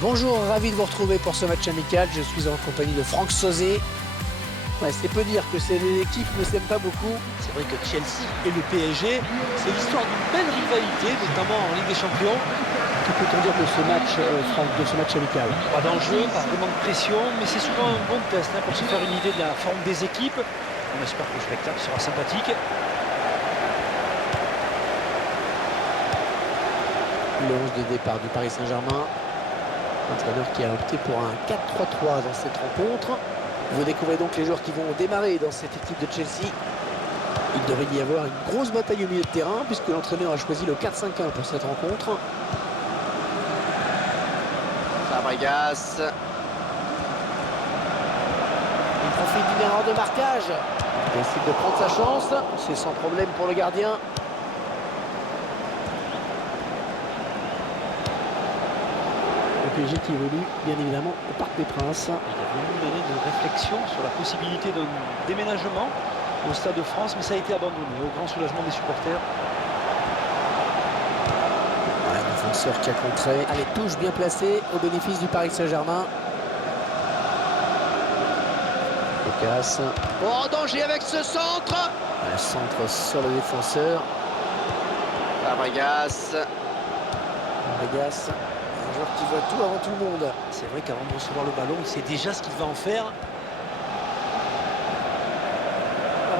Bonjour, ravi de vous retrouver pour ce match amical. Je suis en compagnie de Franck Sauzet. Ouais, c'est peu dire que ces deux équipes ne s'aiment pas beaucoup. C'est vrai que Chelsea et le PSG, c'est l'histoire d'une belle rivalité, notamment en Ligue des Champions. Que peut-on dire de ce match, Franck, de ce match amical? Pas d'enjeu, pas vraiment de pression, mais c'est souvent un bon test pour se faire une idée de la forme des équipes. On espère que le spectacle sera sympathique. Le 11 de départ du Paris Saint-Germain. Entraîneur qui a opté pour un 4-3-3 dans cette rencontre. Vous découvrez donc les joueurs qui vont démarrer dans cette équipe de Chelsea. Il devrait y avoir une grosse bataille au milieu de terrain puisque l'entraîneur a choisi le 4-5-1 pour cette rencontre. Fabregas. Il profite d'une erreur de marquage. Il décide de prendre sa chance. C'est sans problème pour le gardien. Le PSG qui évolue bien évidemment au Parc des Princes. Il y avait une année de réflexion sur la possibilité d'un déménagement au Stade de France, mais ça a été abandonné au grand soulagement des supporters. Un défenseur qui a contré. Allez, touche bien placée au bénéfice du Paris Saint-Germain. Lucas. Oh, danger avec ce centre. Un centre sur le défenseur. Fabregas. Vegas, un joueur qui voit tout avant tout le monde. C'est vrai qu'avant de recevoir le ballon, il sait déjà ce qu'il va en faire.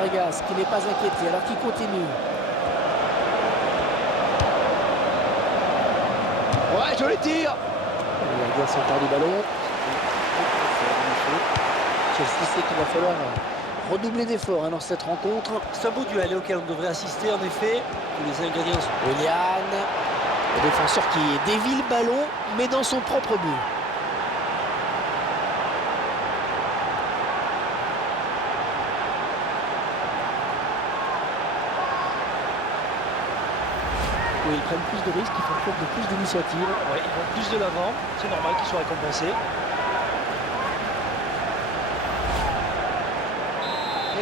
Vegas qui n'est pas inquiété alors qu'il continue. Ouais, joli tir. Le gardien s'empare du ballon. Chelsea sait qu'il va falloir redoubler d'efforts dans cette rencontre. C'est un beau duel auquel on devrait assister en effet. Tous les ingrédients sont... Willian, le défenseur qui dévie le ballon, mais dans son propre but. Oui, ils prennent plus de risques, ils font preuve de plus d'initiative. Ouais, ils vont plus de l'avant, c'est normal qu'ils soient récompensés.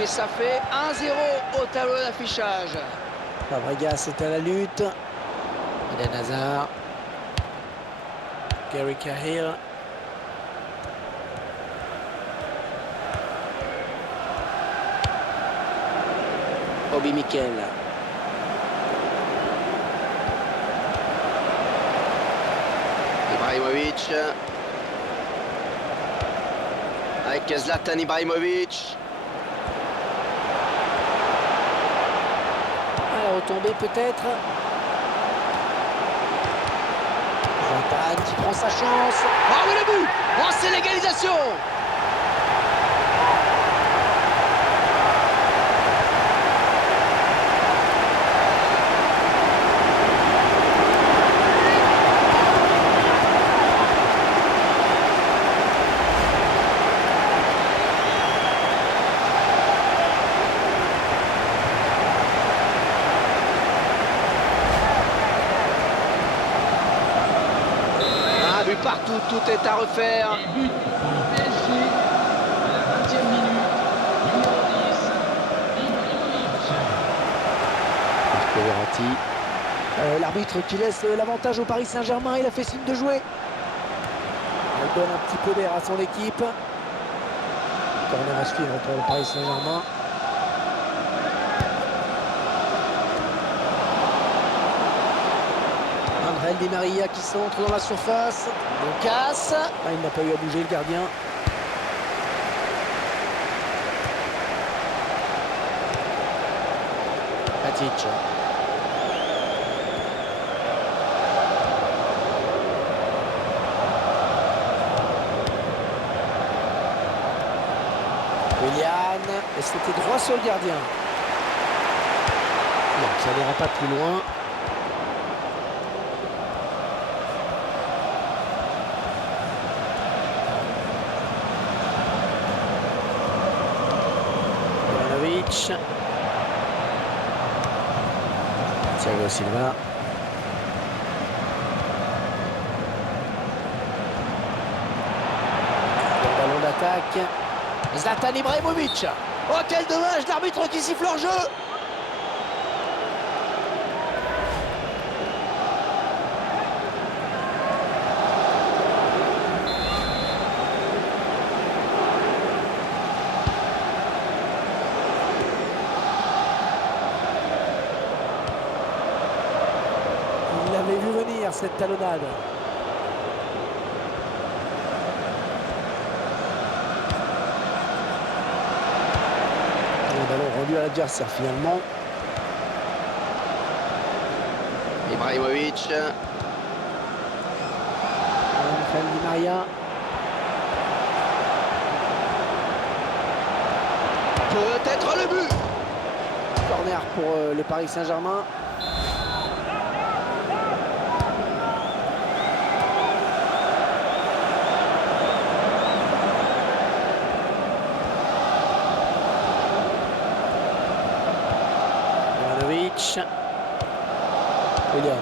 Et ça fait 1-0 au tableau d'affichage. Fabregas est à la lutte. Eden Hazard. Gary Cahill. Obi Mikel. Ibrahimovic. Avec Zlatan Ibrahimovic. À la retombée peut-être. Zlatan qui prend sa chance. Ah oui, le but. Oh, c'est l'égalisation. Partout, tout est à refaire. But pour PSG à la 20e minute, numéro 10, Ibrahimovic. Verratti. L'arbitre qui laisse l'avantage au Paris Saint-Germain, il a fait signe de jouer. Il donne un petit peu d'air à son équipe. Corner à suivre pour le Paris Saint-Germain. Angel Di Maria qui s'entre dans la surface. Lucas. Ah, il n'a pas eu à bouger le gardien. Matic. Willian. Et c'était droit sur le gardien. Non, ça n'ira pas plus loin. Thiago Silva. Le ballon d'attaque. Zlatan Ibrahimovic. Oh, quel dommage, l'arbitre qui siffle hors jeu. derrière cette talonnade. Le ballon rendu à l'adversaire finalement. Ibrahimovic. Angel Di Maria. Peut-être le but. Corner pour le Paris Saint-Germain. Ivanovic. William.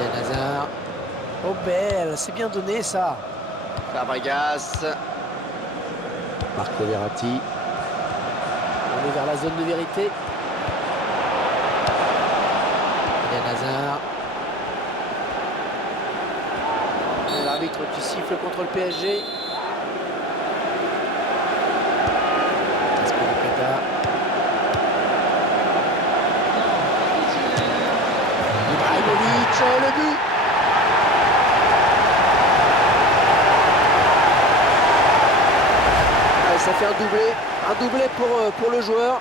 Eden Hazard. Oh belle, c'est bien donné ça. Fabregas. Marco Verratti. On est vers la zone de vérité. Eden Hazard. Et l'arbitre qui siffle contre le PSG. Azpilicueta. Ibrahimovic, le but. Allez, ça fait un doublé pour le joueur.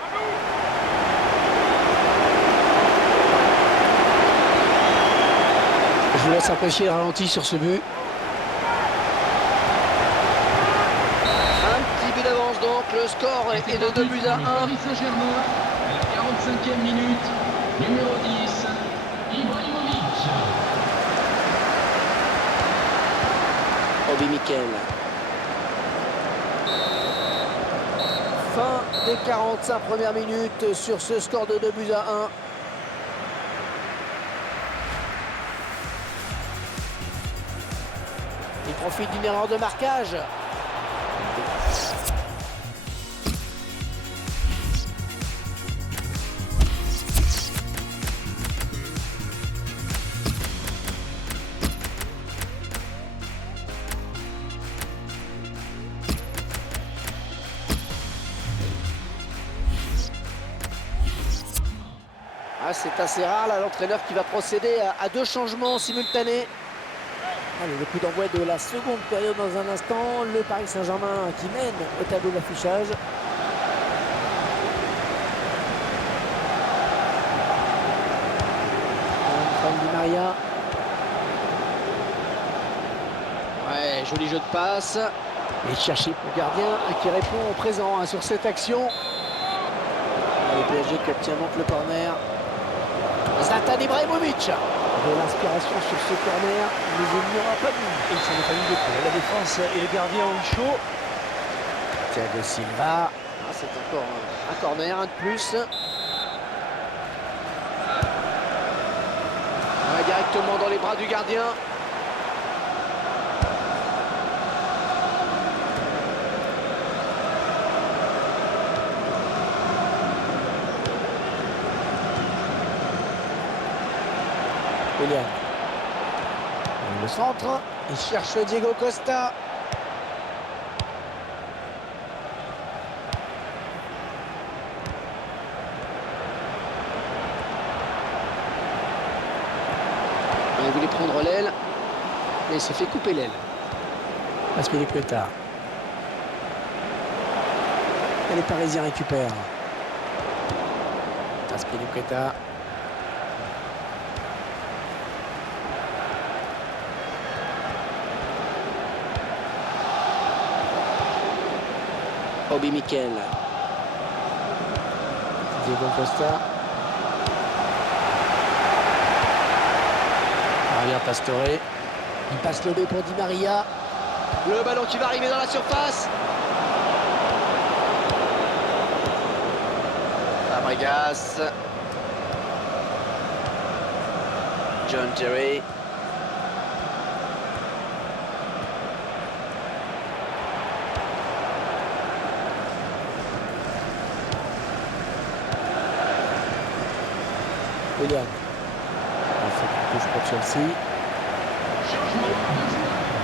Je vous laisse apprécier le ralenti sur ce but. Un petit but d'avance donc. Le score est de 2 buts à 1. Paris Saint-Germain, à la 45e minute, numéro 10, Ibrahimovic. Obi Mikel. Fin des 45 premières minutes sur ce score de 2 buts à 1. Il profite d'une erreur de marquage. Ah, c'est assez rare là, l'entraîneur qui va procéder à 2 changements simultanés. Allez, le coup d'envoi de la seconde période dans un instant. Le Paris Saint-Germain qui mène au tableau d'affichage. Angel Di Maria. Ouais, joli jeu de passe. Et cherché pour le gardien qui répond au présent sur cette action. Le PSG qui obtient donc le corner. Zlatan Ibrahimovic. De l'inspiration sur ce corner, mais il n'y aura pas de but. Et il s'en est pas mis de coup. La défense et le gardien ont eu chaud. Thiago Silva. Ah, c'est encore un corner, un de plus. Ouais, directement dans les bras du gardien. William. Le centre. Il cherche Diego Costa. Il voulait prendre l'aile, mais il s'est fait couper l'aile. Azpilicueta. Et les Parisiens récupèrent. Azpilicueta. Obi Mikel. Diego Costa. Javier Pastore. Il passe le B pour Di Maria. Le ballon qui va arriver dans la surface. Fabregas. John Terry. William. On fait une touche pour Chelsea. Changement de joueur.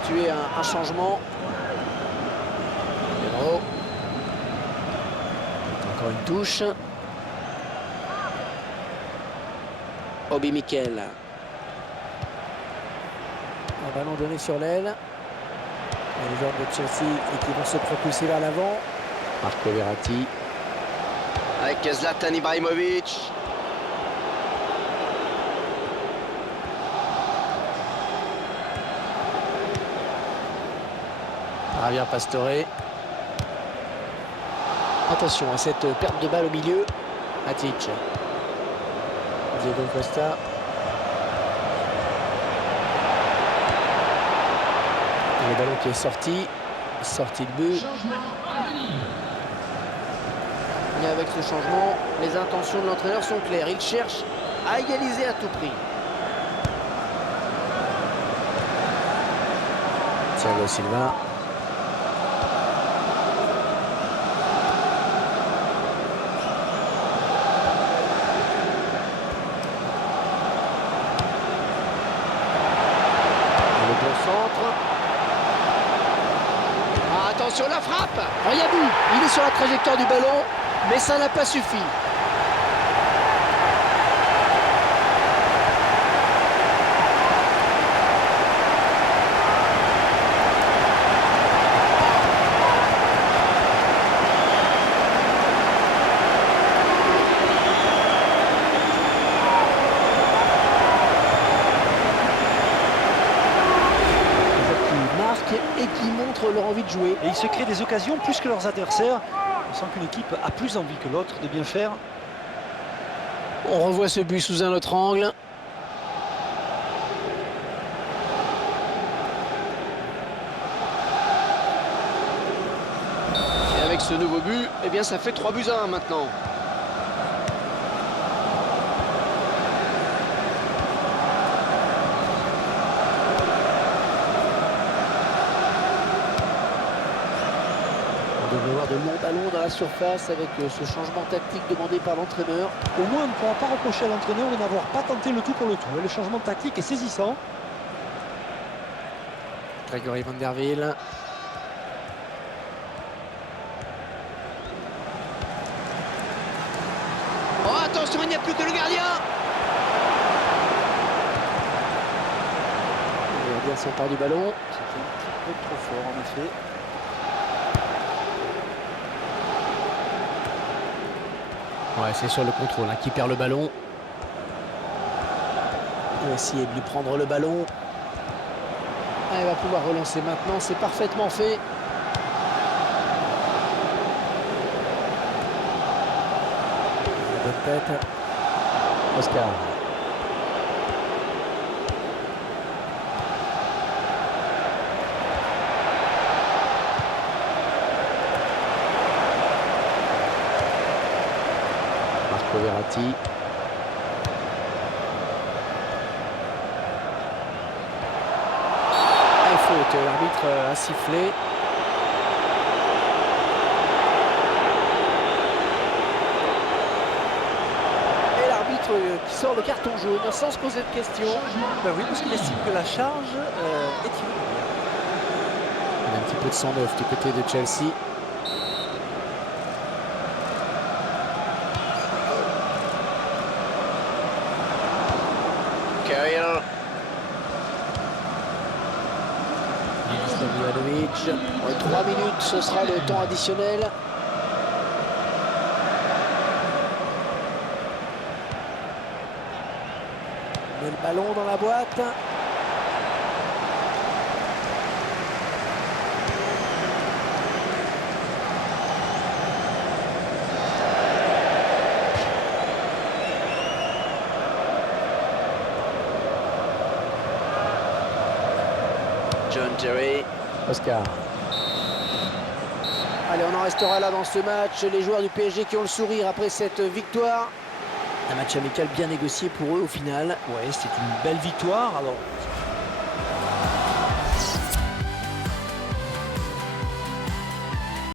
effectuer un changement. Pedro. Encore une touche. Obi Mikel. Un ballon donné sur l'aile. Les joueurs de Chelsea et qui vont se propulser vers l'avant. Marco Verratti. Avec Zlatan Ibrahimovic. Javier Pastore. Attention à cette perte de balle au milieu. Matic. Diego Costa. Le ballon qui est sorti de but. Et avec ce changement, les intentions de l'entraîneur sont claires. Il cherche à égaliser à tout prix. Thiago Silva. Le bon centre. Ah, attention la frappe. Oh, il y a but. Il est sur la trajectoire du ballon, mais ça n'a pas suffi. Et qui montrent leur envie de jouer. Et ils se créent des occasions plus que leurs adversaires. On sent qu'une équipe a plus envie que l'autre de bien faire. On revoit ce but sous un autre angle. Et avec ce nouveau but, eh bien ça fait 3-1 maintenant. On devrait voir de longs ballons dans la surface avec ce changement tactique demandé par l'entraîneur. Au moins, on ne pourra pas reprocher à l'entraîneur de n'avoir pas tenté le tout pour le tout. Le changement tactique est saisissant. Grégory Van der Wiel. Oh attention, il n'y a plus que le gardien. Le gardien s'empare du ballon. C'était un petit peu trop fort en effet. Ouais, c'est sur le contrôle qui perd le ballon. Il va essayer de lui prendre le ballon. Ah, il va pouvoir relancer maintenant, c'est parfaitement fait. Bonne tête. Oscar. Marco Verratti. Faute, l'arbitre a sifflé. Et l'arbitre qui sort le carton jaune sans se poser de questions. Ben oui, parce qu'il estime que la charge est irrégulière. Il y a un petit peu de sang neuf du côté de Chelsea. Cahill. 3 minutes, ce sera le temps additionnel. On met le ballon dans la boîte. John Terry. Oscar. Allez, on en restera là dans ce match. Les joueurs du PSG qui ont le sourire après cette victoire. Un match amical bien négocié pour eux au final. Ouais, c'était une belle victoire. Alors,